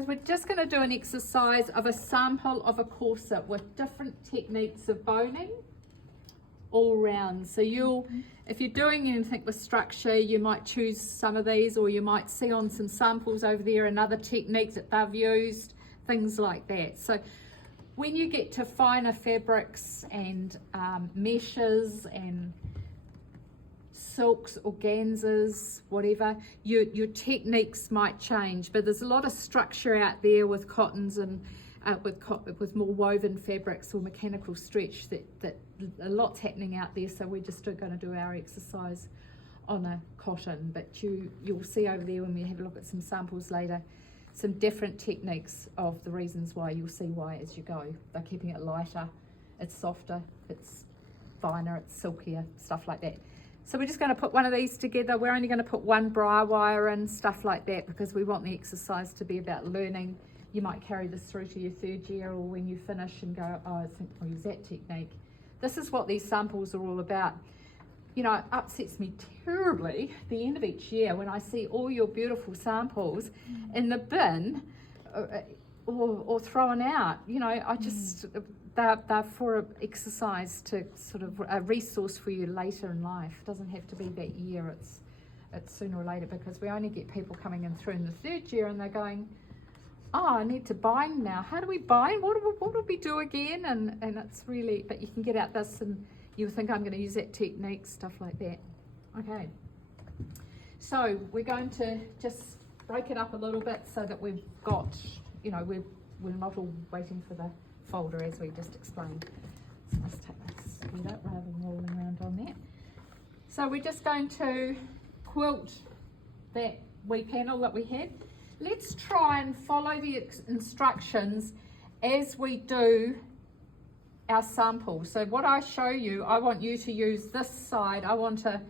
Guys, we're just going to do an exercise of a sample of a corset with different techniques of boning all round. So you'll, if you're doing anything with structure, you might choose some of these, or you might see on some samples over there another technique that they've used, things like that. So when you get to finer fabrics and meshes and silks, organzas, whatever, your techniques might change, but there's a lot of structure out there with cottons and with more woven fabrics or mechanical stretch that a lot's happening out there. So we're just going to do our exercise on a cotton, but you'll see over there when we have a look at some samples later some different techniques of the reasons why. You'll see why as you go. They're keeping it lighter, it's softer, it's finer, it's silkier, stuff like that. So we're just going to put one of these together. We're only going to put one briar wire in, stuff like that, because we want the exercise to be about learning. You might carry this through to your third year, or when you finish and go, oh, I think I'll use that technique. This is what these samples are all about. You know, it upsets me terribly at the end of each year when I see all your beautiful samples in the bin or thrown out. You know, I just, they're for an exercise to sort of a resource for you later in life. It doesn't have to be that year, it's sooner or later, because we only get people coming in through in the third year and they're going, oh, I need to bind now. How do we bind? What do we do again? And it's really, but you can get out this and you'll think I'm going to use that technique, stuff like that. Okay, so we're going to just break it up a little bit so that we've got, you know, we're not all waiting for the folder as we just explained. So let's take this spread up rather than rolling around on that. So we're just going to quilt that wee panel that we had. Let's try and follow the instructions as we do our sample. So what I show you, I want you to use this side. I want to,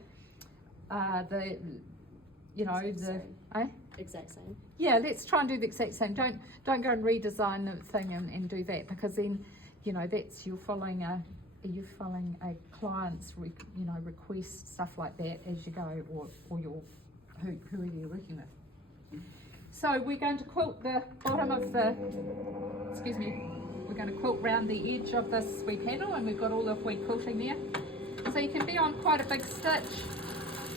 Exact same. Yeah, let's try and do the exact same. Don't go and redesign the thing and do that, because then, you know, that's you're following a client's request, stuff like that as you go, or your whoever you're working with. So we're going to quilt the bottom of the, we're going to quilt round the edge of this wee panel, and we've got all the wee quilting there. So you can be on quite a big stitch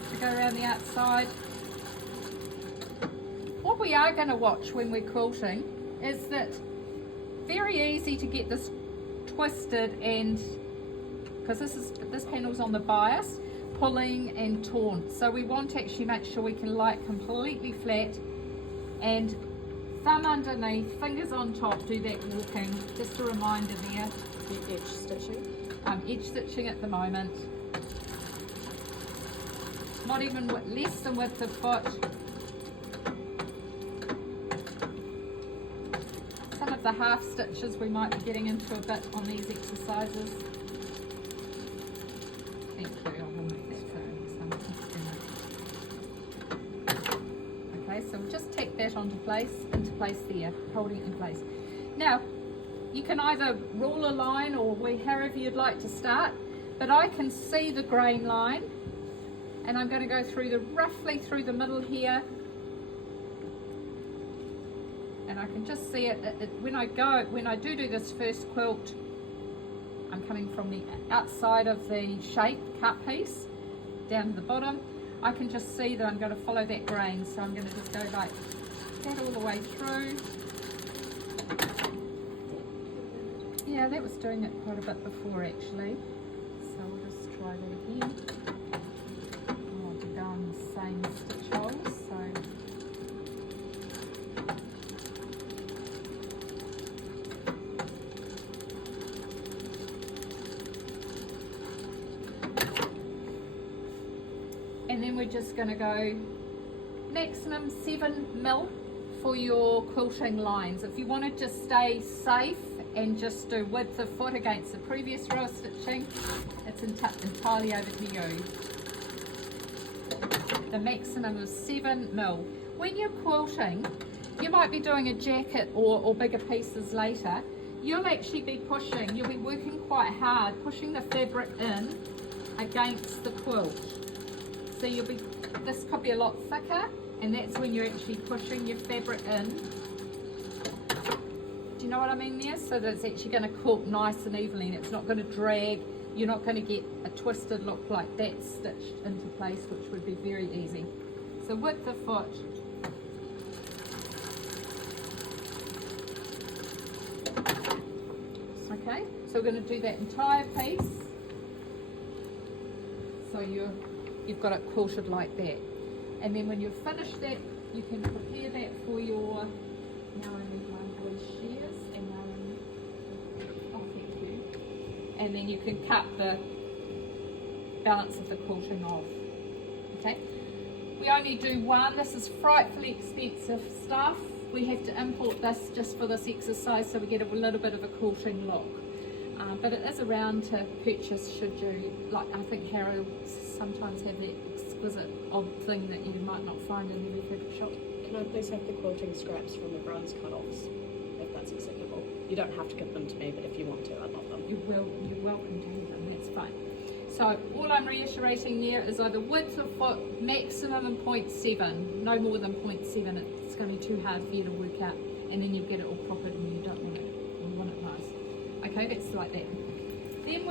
to go around the outside. What we are going to watch when we're quilting is that very easy to get this twisted, and because this panel's on the bias, pulling and torn. So we want to actually make sure we can lie it completely flat and thumb underneath, fingers on top, do that walking. Just a reminder there. Edge stitching. Edge stitching at the moment. Not even less than width of foot. Some of the half stitches we might be getting into a bit on these exercises. Thank you, I'll remove that for okay, so we'll just tack that into place there, holding it in place. Now, you can either rule a line or however you'd like to start, but I can see the grain line, and I'm going to go through roughly through the middle here. And I can just see it when I do this first quilt. I'm coming from the outside of the shape cut piece down to the bottom. I can just see that I'm going to follow that grain, so I'm going to just go like that all the way through. Yeah, that was doing it quite a bit before actually, so we'll just try that again. I want to go on the same stitch holes, so and then we're just going to go maximum 7 mil for your quilting lines. If you want to just stay safe and just do width of foot against the previous row of stitching, it's entirely over to you. The maximum is 7 mil. When you're quilting, you might be doing a jacket or bigger pieces later. You'll actually be pushing, you'll be working quite hard, pushing the fabric in against the quilt. So this could be a lot thicker, and that's when you're actually pushing your fabric in know what I mean there? So that it's actually going to quilt nice and evenly, and it's not going to drag. You're not going to get a twisted look like that stitched into place, which would be very easy. So width of foot, okay, so we're going to do that entire piece. So you've got it quilted like that. And then when you've finished that, you can prepare that for your, now I need my boy's shears, and oh thank you. And then you can cut the balance of the quilting off. Okay, we only do one. This is frightfully expensive stuff. We have to import this just for this exercise so we get a little bit of a quilting look. But it is around to purchase should you, like I think Harrow sometimes have that exquisite odd thing that you might not find in every fabric shop. Can I please have the quilting scraps from the bronze cut-offs, if that's acceptable? You don't have to give them to me, but if you want to, I'd love them. You're welcome to have them, that's fine. So all I'm reiterating there is either width of foot, maximum 0.7, no more than 0.7. It's going to be too hard for you to work out, and then you get it all proper and you don't want it, you want it nice. Okay, that's like that. Then